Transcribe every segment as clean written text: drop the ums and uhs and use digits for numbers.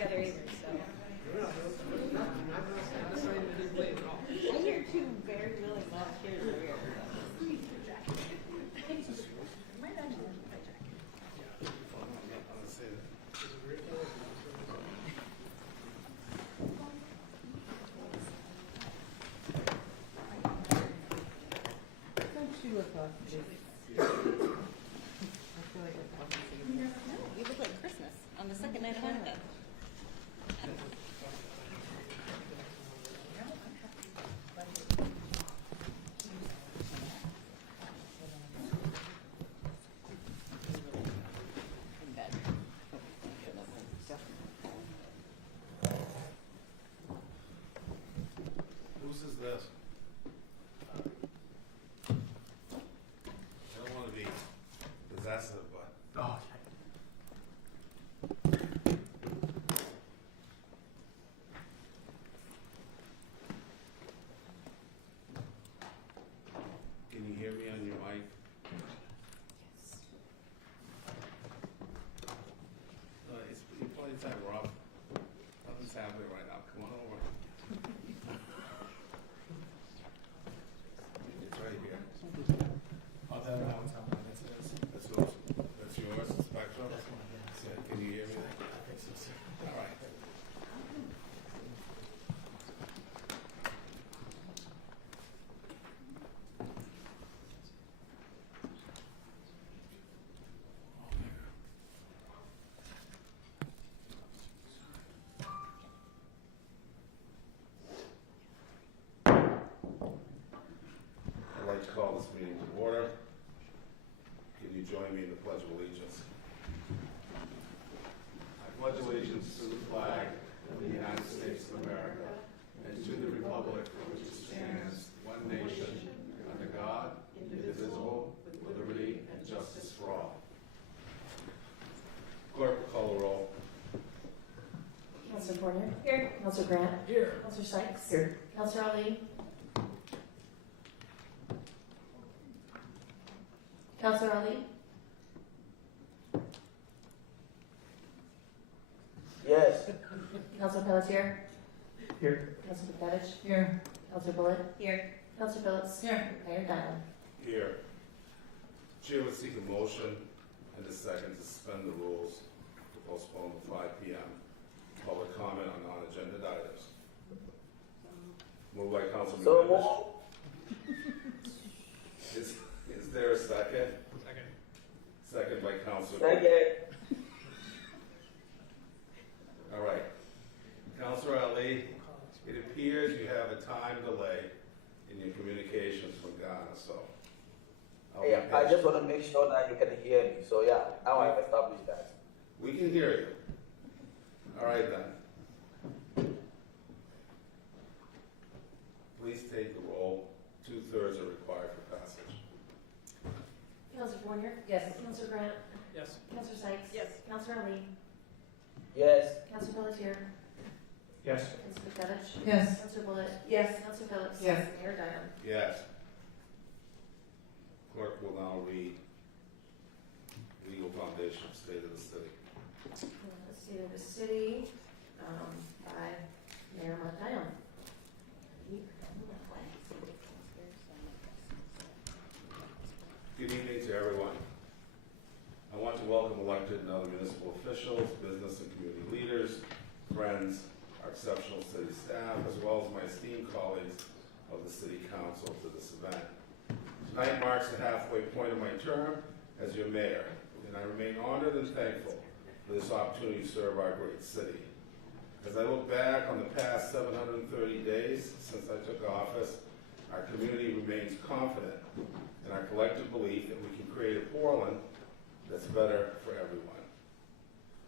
together either, so. I hear two very willing volunteers over here. Might not know my jacket. Don't you look like this? I feel like I'm talking to you. No, you look like Christmas on the second night of Hanukkah. In bed. Whose is this? I don't want to be possessive, but. Oh, Can you hear me on your mic? You're playing time rough. Nothing's happening right now. Come on over. It's right here. I'll tell you how it's happening. That's yours. That's yours. Spectrum. That's one, yeah. Yeah, can you hear me? I think so, sir. All right. I'd like to call this meeting to order. Can you join me in the Pledge of Allegiance? I pledge allegiance to the flag of the United States of America and to the republic for which it stands, one nation, under God, indivisible, with liberty and justice for all. Clerk will call the roll. Councilor Porter? Here. Councilor Grant? Here. Councilor Sykes? Here. Councilor Ali? Councilor Ali? Yes. Councilor Pelletier? Here. Councilor Patovich? Here. Councilor Bullitt? Here. Councilor Phillips? Here. Mayor Dion? Here. Chair would seek a motion and a second to suspend the rules to postpone to 5 p.m. Public comment on non-agenda items. Moved by Councilman So Goodrich. moved. Is there a second? Second. Second by Councilor. Second. All right. Councilor Ali, it appears you have a time delay in your communications from Ghana, so. I'll be Yeah, I patient. just want to make sure that you can hear me. So yeah, now I've established that. We can hear you. All right then. Please take the roll. 2/3 are required for passage. Councilor Porter? Yes. Councilor Grant? Yes. Councilor Sykes? Yes. Councilor Ali? Yes. Councilor Pelletier? Yes. Councilor Patovich? Yes. Councilor Bullitt? Yes. Councilor Phillips? Yes. Mayor Dion? Yes. Clerk will now read legal foundation of state of the city. State of the City, by Mayor Mark Dion. Good evening to everyone. I want to welcome elected and other municipal officials, business and community leaders, friends, our exceptional city staff, as well as my esteemed colleagues of the City Council to this event. Tonight marks the halfway point of my term as your mayor, and I remain honored and thankful for this opportunity to serve our great city. As I look back on the past 730 days since I took office, our community remains confident in our collective belief that we can create a Portland that's better for everyone.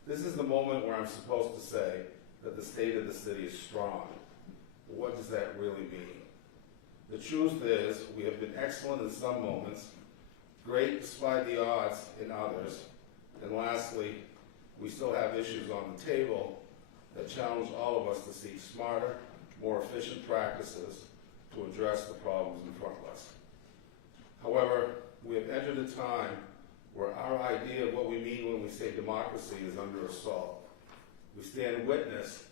This is the moment where I'm supposed to say that the state of the city is strong. But what does that really mean? The truth is, we have been excellent in some moments, great despite the odds in others, and lastly, we still have issues on the table that challenge all of us to seek smarter, more efficient practices to address the problems in front of us. However, we have entered a time where our idea of what we mean when we say democracy is under assault. We stand witness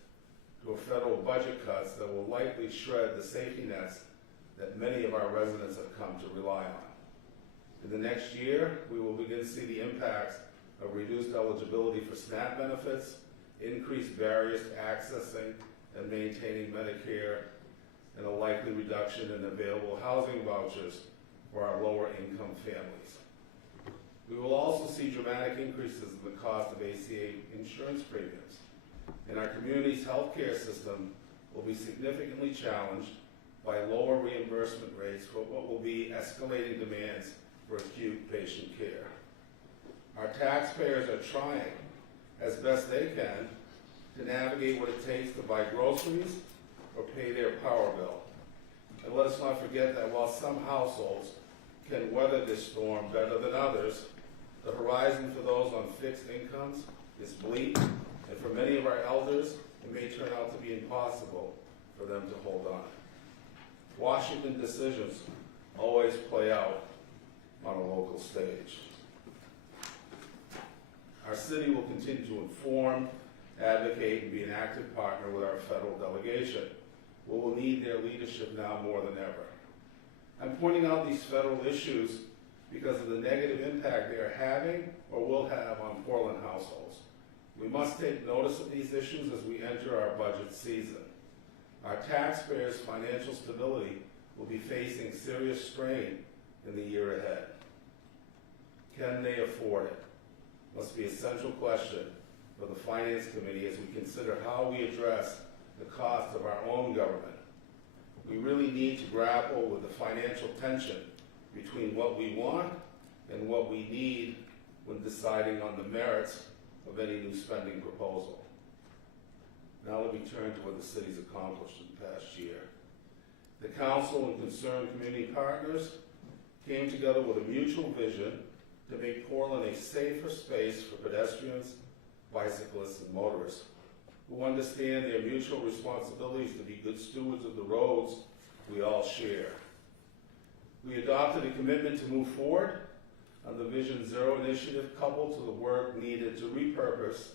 to a federal budget cuts that will likely shred the safety nets that many of our residents have come to rely on. In the next year, we will begin to see the impacts of reduced eligibility for SNAP benefits, increased barriers to accessing and maintaining Medicare, and a likely reduction in available housing vouchers for our lower income families. We will also see dramatic increases in the cost of ACA insurance premiums, and our community's healthcare system will be significantly challenged by lower reimbursement rates for what will be escalating demands for acute patient care. Our taxpayers are trying, as best they can, to navigate what it takes to buy groceries or pay their power bill. And let us not forget that while some households can weather this storm better than others, the horizon for those on fixed incomes is bleak, and for many of our elders, it may turn out to be impossible for them to hold on. Washington decisions always play out on a local stage. Our city will continue to inform, advocate, and be an active partner with our federal delegation. We will need their leadership now more than ever. I'm pointing out these federal issues because of the negative impact they are having or will have on Portland households. We must take notice of these issues as we enter our budget season. Our taxpayers' financial stability will be facing serious strain in the year ahead. Can they afford it? Must be a central question for the Finance Committee as we consider how we address the cost of our own government. We really need to grapple with the financial tension between what we want and what we need when deciding on the merits of any new spending proposal. Now let me turn to what the city's accomplished in the past year. The council and concerned community partners came together with a mutual vision to make Portland a safer space for pedestrians, bicyclists, and motorists who understand their mutual responsibilities to be good stewards of the roads we all share. We adopted a commitment to move forward on the Vision Zero initiative, coupled to the work needed to repurpose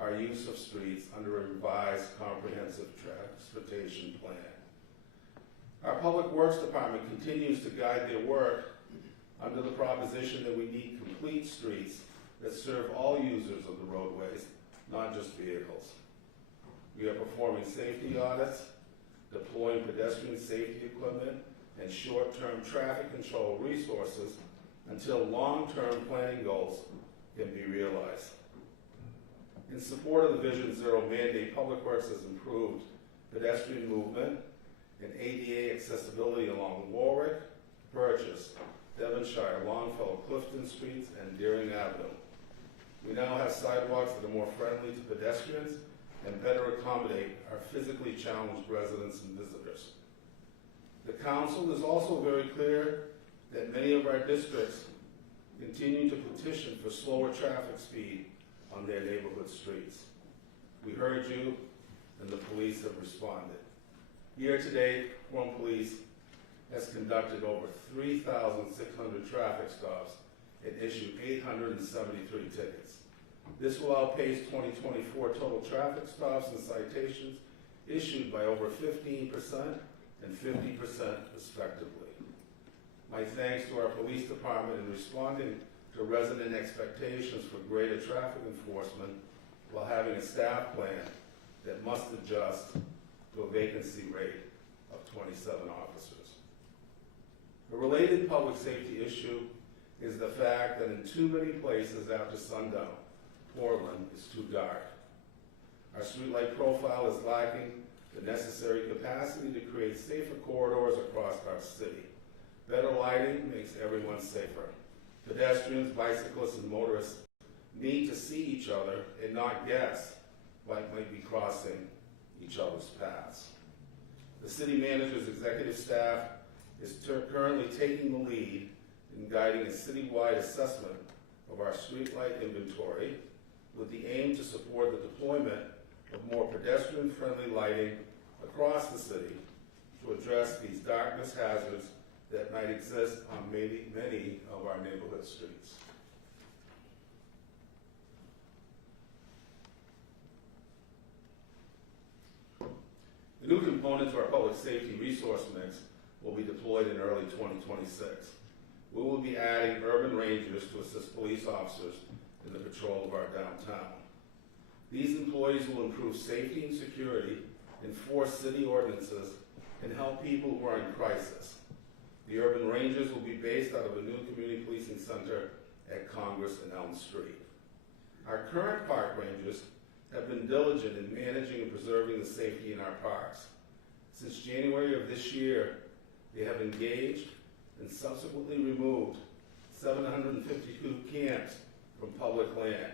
our use of streets under a revised comprehensive transportation plan. Our Public Works Department continues to guide their work under the proposition that we need complete streets that serve all users of the roadways, not just vehicles. We are performing safety audits, deploying pedestrian safety equipment, and short-term traffic control resources until long-term planning goals can be realized. In support of the Vision Zero mandate, Public Works has improved pedestrian movement and ADA accessibility along Warwick, Purchase, Devonshire, Longfellow, Clifton Streets, and Deering Avenue. We now have sidewalks that are more friendly to pedestrians and better accommodate our physically challenged residents and visitors. The council is also very clear that many of our districts continue to petition for slower traffic speed on their neighborhood streets. We heard you, and the police have responded. Year to date, Portland Police has conducted over 3,600 traffic stops and issued 873 tickets. This will outpace 2024 total traffic stops and citations issued by over 15% and 50% respectively. My thanks to our police department in responding to resident expectations for greater traffic enforcement while having a staff plan that must adjust to a vacancy rate of 27 officers. A related public safety issue is the fact that in too many places after sundown, Portland is too dark. Our streetlight profile is lacking the necessary capacity to create safer corridors across our city. Better lighting makes everyone safer. Pedestrians, bicyclists, and motorists need to see each other and not guess what might be crossing each other's paths. The city manager's executive staff is currently taking the lead in guiding a citywide assessment of our streetlight inventory with the aim to support the deployment of more pedestrian-friendly lighting across the city to address these darkness hazards that might exist on many of our neighborhood streets. component to our public safety resource mix will be deployed in early 2026. We will be adding urban rangers to assist police officers in the patrol of our downtown. These employees will improve safety and security, enforce city ordinances, and help people who are in crisis. The urban rangers will be based out of a new community policing center at Congress and Elm Street. Our current park rangers have been diligent in managing and preserving the safety in our parks. Since January of this year, they have engaged and subsequently removed 752 camps from public land.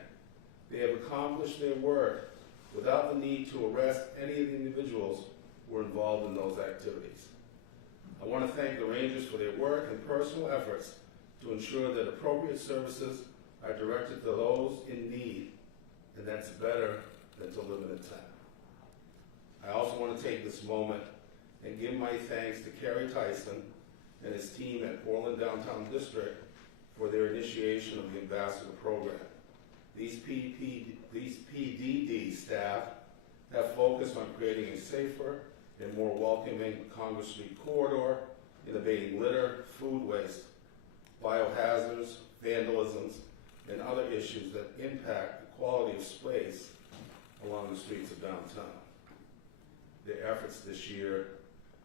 They have accomplished their work without the need to arrest any of the individuals who were involved in those activities. I want to thank the Rangers for their work and personal efforts to ensure that appropriate services are directed to those in need, and that's better than to live in a tent. I also want to take this moment and give my thanks to Kerry Tyson and his team at Portland Downtown District for their initiation of the Ambassador Program. These PDD staff have focused on creating a safer and more welcoming Congress Street corridor, innovating litter, food waste, biohazards, vandalisms, and other issues that impact the quality of space along the streets of downtown. Their efforts this year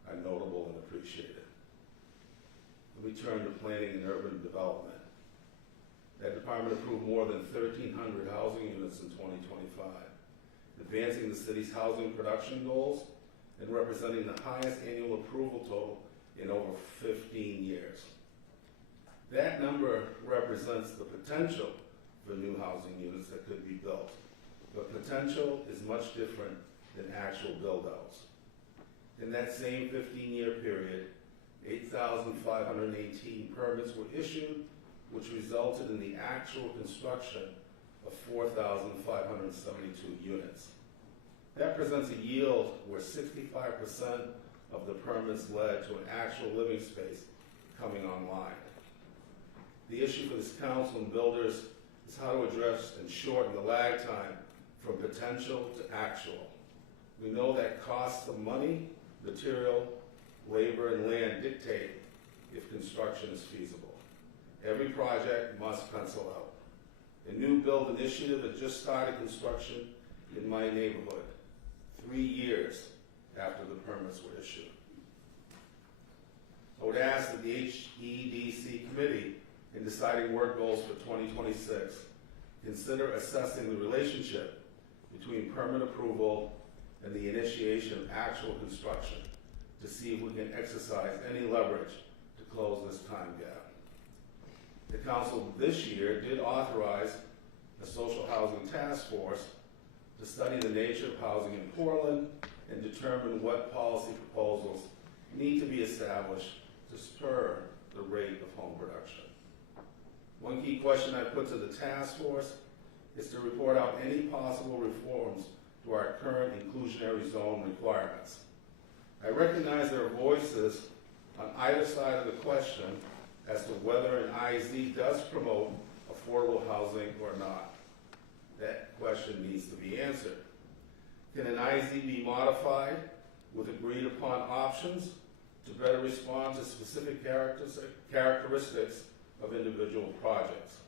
are notable and appreciated. Let me turn to planning and urban development. That department approved more than 1,300 housing units in 2025, advancing the city's housing production goals and representing the highest annual approval total in over 15 years. That number represents the potential for new housing units that could be built, but potential is much different than actual build-outs. In that same 15-year period, 8,518 permits were issued, which resulted in the actual construction of 4,572 units. That presents a yield where 65% of the permits led to an actual living space coming online. The issue for this council and builders is how to address and shorten the lag time from potential to actual. We know that costs of money, material, labor, and land dictate if construction is feasible. Every project must pencil out. A new build initiative that just started construction in my neighborhood 3 years after the permits were issued. I would ask that the HEDC committee, in deciding work goals for 2026, consider assessing the relationship between permit approval and the initiation of actual construction to see if we can exercise any leverage to close this time gap. The council this year did authorize a social housing task force to study the nature of housing in Portland and determine what policy proposals need to be established to spur the rate of home production. One key question I put to the task force is to report out any possible reforms to our current inclusionary zone requirements. I recognize there are voices on either side of the question as to whether an IZ does promote affordable housing or not. That question needs to be answered. Can an IZ be modified with agreed upon options to better respond to specific characteristics of individual projects?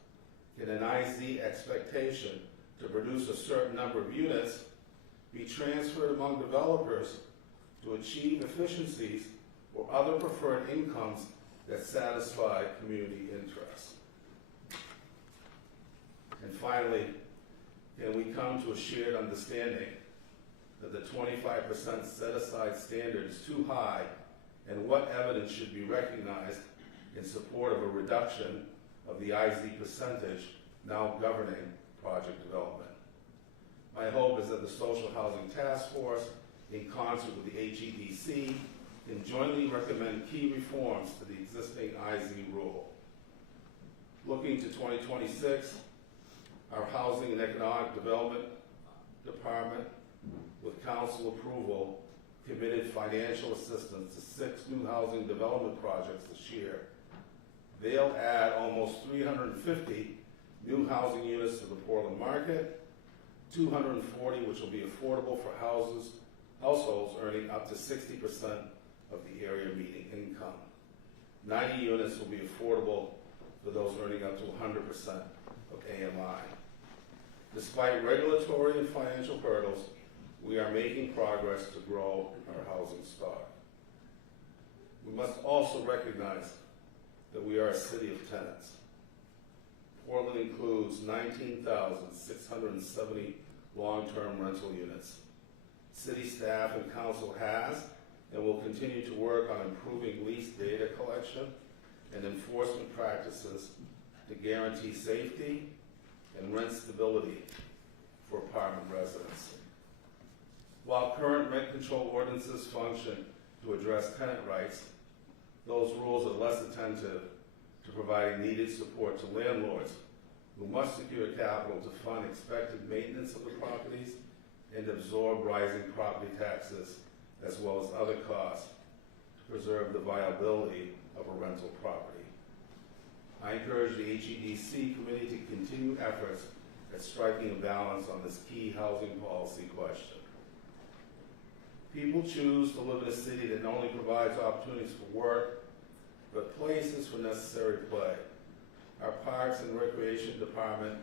Can an IZ expectation to produce a certain number of units be transferred among developers to achieve efficiencies or other preferred incomes that satisfy community interests? And finally, can we come to a shared understanding that the 25% set-aside standard is too high, and what evidence should be recognized in support of a reduction of the IZ percentage now governing project development? My hope is that the Social Housing Task Force, in concert with the HEDC, can jointly recommend key reforms to the existing IZ rule. Looking to 2026, our Housing and Economic Development Department, with council approval, committed financial assistance to 6 new housing development projects this year. They'll add almost 350 new housing units to the Portland market, 240 which will be affordable for houses households earning up to 60% of the area median income. 90 units will be affordable for those earning up to 100% of AMI. Despite regulatory and financial hurdles, we are making progress to grow our housing stock. We must also recognize that we are a city of tenants. Portland includes 19,670 long-term rental units. City staff and council has and will continue to work on improving lease data collection and enforcement practices to guarantee safety and rent stability for apartment residents. While current rent control ordinances function to address tenant rights, those rules are less attentive to providing needed support to landlords who must secure capital to fund expected maintenance of the properties and absorb rising property taxes as well as other costs to preserve the viability of a rental property. I encourage the HEDC committee to continue efforts at striking a balance on this key housing policy question. People choose to live in a city that not only provides opportunities for work, but places for necessary play. Our Parks and Recreation Department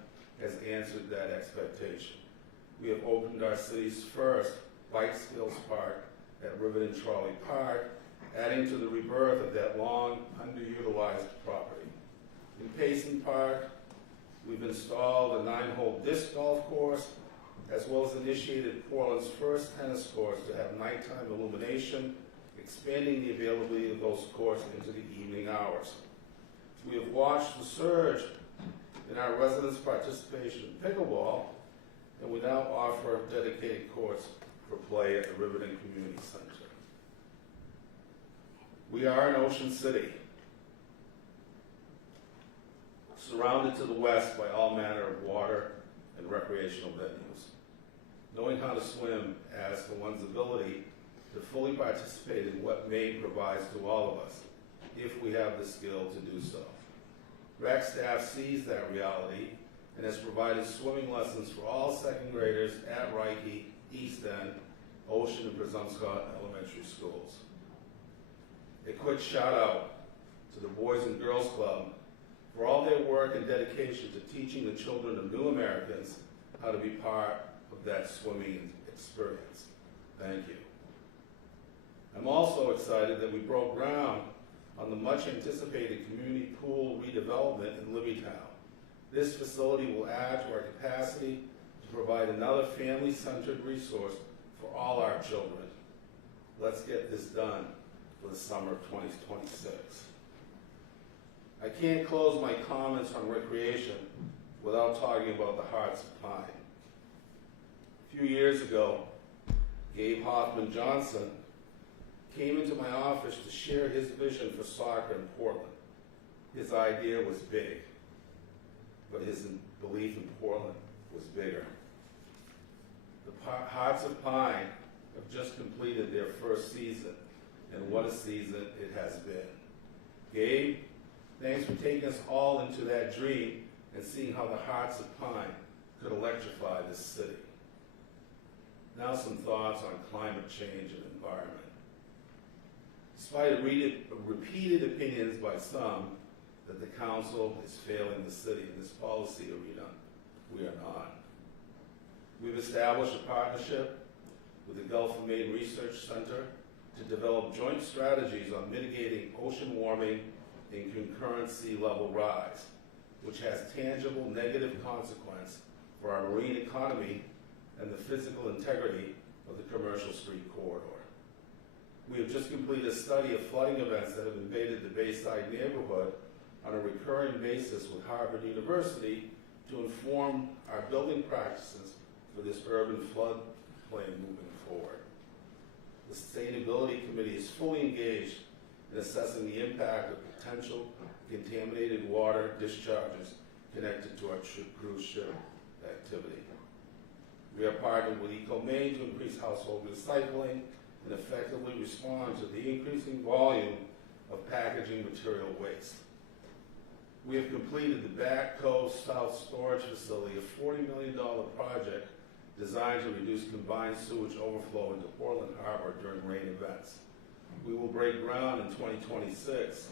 has answered that expectation. We have opened our city's first bike skills park at Riverton Trolley Park, adding to the rebirth of that long underutilized property. In Payson Park, we've installed a 9-hole disc golf course, as well as initiated Portland's first tennis courts to have nighttime illumination, expanding the availability of those courts into the evening hours. We have watched the surge in our residents' participation in pickleball, and we now offer dedicated courts for play at the Riverton Community Center. We are an ocean city, surrounded to the west by all manner of water and recreational venues. Knowing how to swim adds to one's ability to fully participate in what Maine provides to all of us, if we have the skill to do so. Rec staff sees that reality and has provided swimming lessons for all second graders at Reiki, East End, Ocean, and Presumpscot elementary schools. A quick shout out to the Boys and Girls Club for all their work and dedication to teaching the children of new Americans how to be part of that swimming experience. Thank you. I'm also excited that we broke ground on the much anticipated community pool redevelopment in Libbytown. This facility will add to our capacity to provide another family-centered resource for all our children. Let's get this done for the summer of 2026. I can't close my comments on recreation without talking about the Hearts of Pine. A few years ago, Gabe Hoffman Johnson came into my office to share his vision for soccer in Portland. His idea was big, but his belief in Portland was bigger. The Hearts of Pine have just completed their first season, and what a season it has been. Gabe, thanks for taking us all into that dream and seeing how the Hearts of Pine could electrify this city. Now some thoughts on climate change and environment. Despite repeated opinions by some that the council is failing the city in this policy arena, we are not. We've established a partnership with the Gulf of Maine Research Center to develop joint strategies on mitigating ocean warming and concurrent sea level rise, which has tangible negative consequence for our marine economy and the physical integrity of the commercial street corridor. We have just completed a study of flooding events that have invaded the Bayside neighborhood on a recurring basis with Harvard University to inform our building practices for this urban floodplain moving forward. The Sustainability Committee is fully engaged in assessing the impact of potential contaminated water discharges connected to our cruise ship activity. We are partnered with EcoMaine to increase household recycling and effectively respond to the increasing volume of packaging material waste. We have completed the Back Coast South Storage Facility, a $40 million project designed to reduce combined sewage overflow into Portland Harbor during rain events. We will break ground in 2026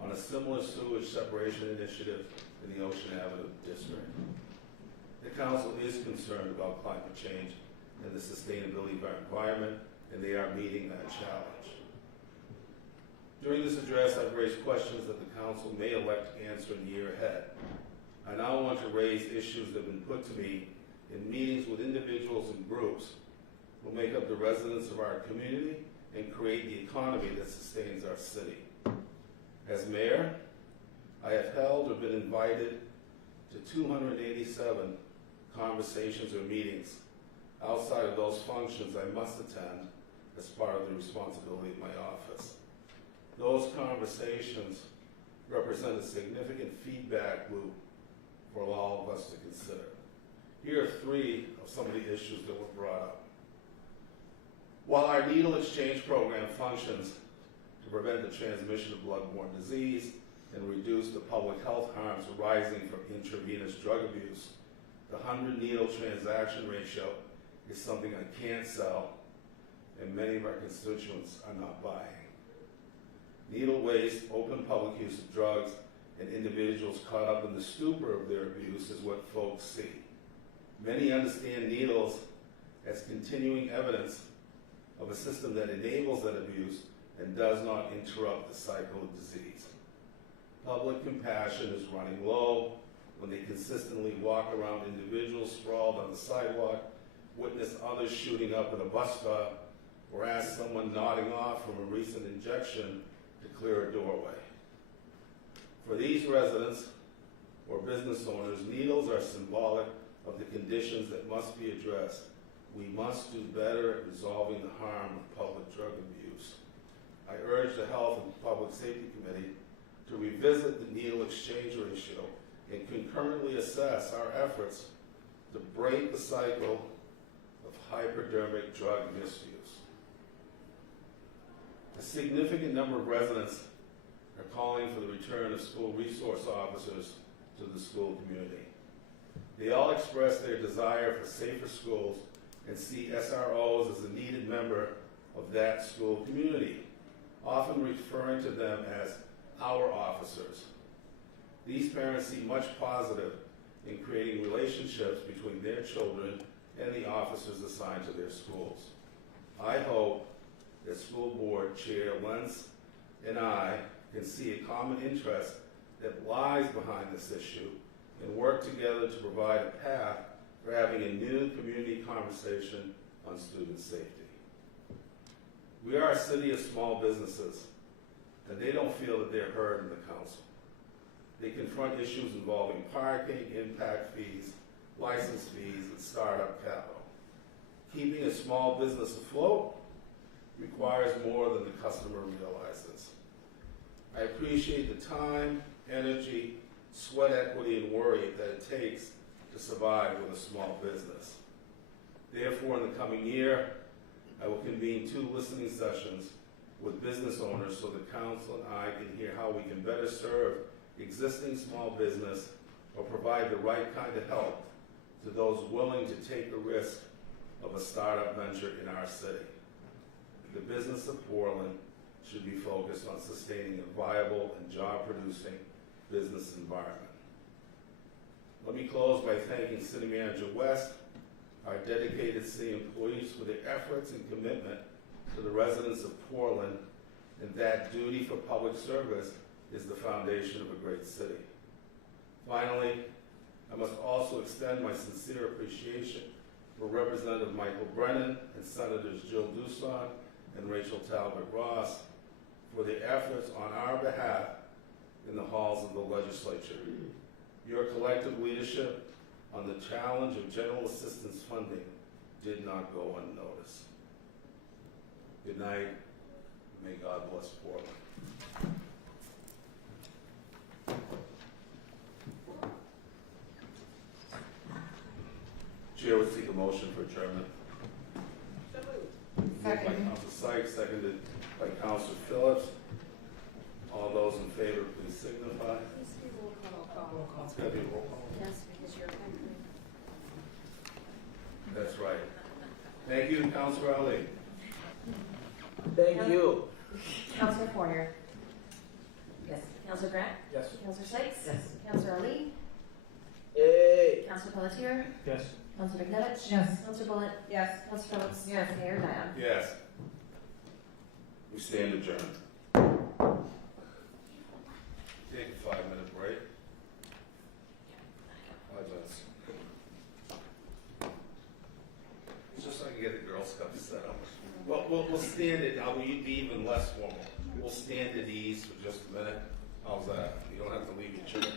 on a similar sewage separation initiative in the Ocean Avenue district. The council is concerned about climate change and the sustainability of our environment, and they are meeting that challenge. During this address, I've raised questions that the council may elect to answer in the year ahead. I now want to raise issues that have been put to me in meetings with individuals and groups who make up the residents of our community and create the economy that sustains our city. As mayor, I have held or been invited to 287 conversations or meetings. Outside of those functions I must attend as part of the responsibility of my office. Those conversations represent a significant feedback loop for all of us to consider. Here are three of some of the issues that were brought up. While our needle exchange program functions to prevent the transmission of bloodborne disease and reduce the public health harms arising from intravenous drug abuse, the 100 needle transaction ratio is something I can't sell and many of our constituents are not buying. Needle waste, open public use of drugs, and individuals caught up in the stupor of their abuse is what folks see. Many understand needles as continuing evidence of a system that enables that abuse and does not interrupt the cycle of disease. Public compassion is running low when they consistently walk around individuals sprawled on the sidewalk, witness others shooting up in a bus stop, or ask someone nodding off from a recent injection to clear a doorway. For these residents or business owners, needles are symbolic of the conditions that must be addressed. We must do better at resolving the harm of public drug abuse. I urge the Health and Public Safety Committee to revisit the needle exchange ratio and concurrently assess our efforts to break the cycle of hypodermic drug misuse. A significant number of residents are calling for the return of school resource officers to the school community. They all express their desire for safer schools and see SROs as a needed member of that school community, often referring to them as our officers. These parents see much positive in creating relationships between their children and the officers assigned to their schools. I hope that School Board Chair Lentz and I can see a common interest that lies behind this issue and work together to provide a path for having a new community conversation on student safety. We are a city of small businesses, and they don't feel that they're heard in the council. They confront issues involving parking, impact fees, license fees, and startup capital. Keeping a small business afloat requires more than the customer realizes. I appreciate the time, energy, sweat equity, and worry that it takes to survive with a small business. Therefore, in the coming year, I will convene 2 listening sessions with business owners so the council and I can hear how we can better serve existing small business or provide the right kind of help to those willing to take the risk of a startup venture in our city. The business of Portland should be focused on sustaining a viable and job-producing business environment. Let me close by thanking City Manager West, our dedicated city employees for their efforts and commitment to the residents of Portland, and that duty for public service is the foundation of a great city. Finally, I must also extend my sincere appreciation for Representative Michael Brennan and Senators Jill Duson and Rachel Talbot Ross for their efforts on our behalf in the halls of the legislature. Your collective leadership on the challenge of general assistance funding did not go unnoticed. Good night. May God bless Portland. Chair would seek a motion for adjournment. Moved by Council Sykes, seconded by Council Phillips. All those in favor, please signify. Please do roll call. It's got to be a roll call. Yes, because you're. That's right. Thank you, Councilor Ali. Thank you. Counselor Poirier. Yes. Counselor Grant. Yes. Counselor Sykes. Yes. Counselor Ali. Yay. Counselor Pelletier. Yes. Counselor McNevich. Yes. Counselor Bullitt. Yes. Counselor Phillips. Yes. Mayor Dion. Yes. We stand adjourned. Take a 5-minute break. 5 minutes. Just so I can get the Girl Scouts set up. Well, we'll stand it. I'll be even less formal. We'll stand at ease for just a minute. How's that? You don't have to leave your chair.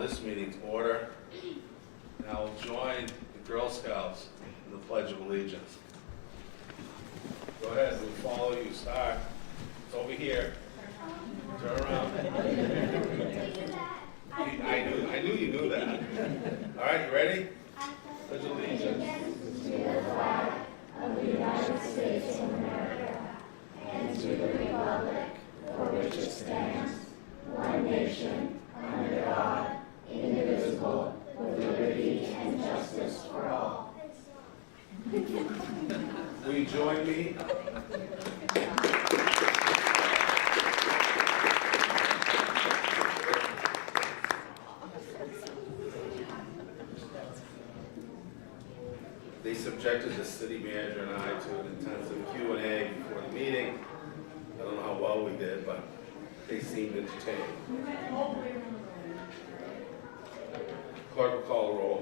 This meeting to order. Now we'll join the Girl Scouts in the Pledge of Allegiance. Go ahead, we'll follow you. Start. It's over here. Turn around. I knew you knew that. All right, you ready? Pledge allegiance. Will you join me? They subjected the city manager and I to an intensive Q&A before the meeting. I don't know how well we did, but they seemed entertained. Clerk will call the roll.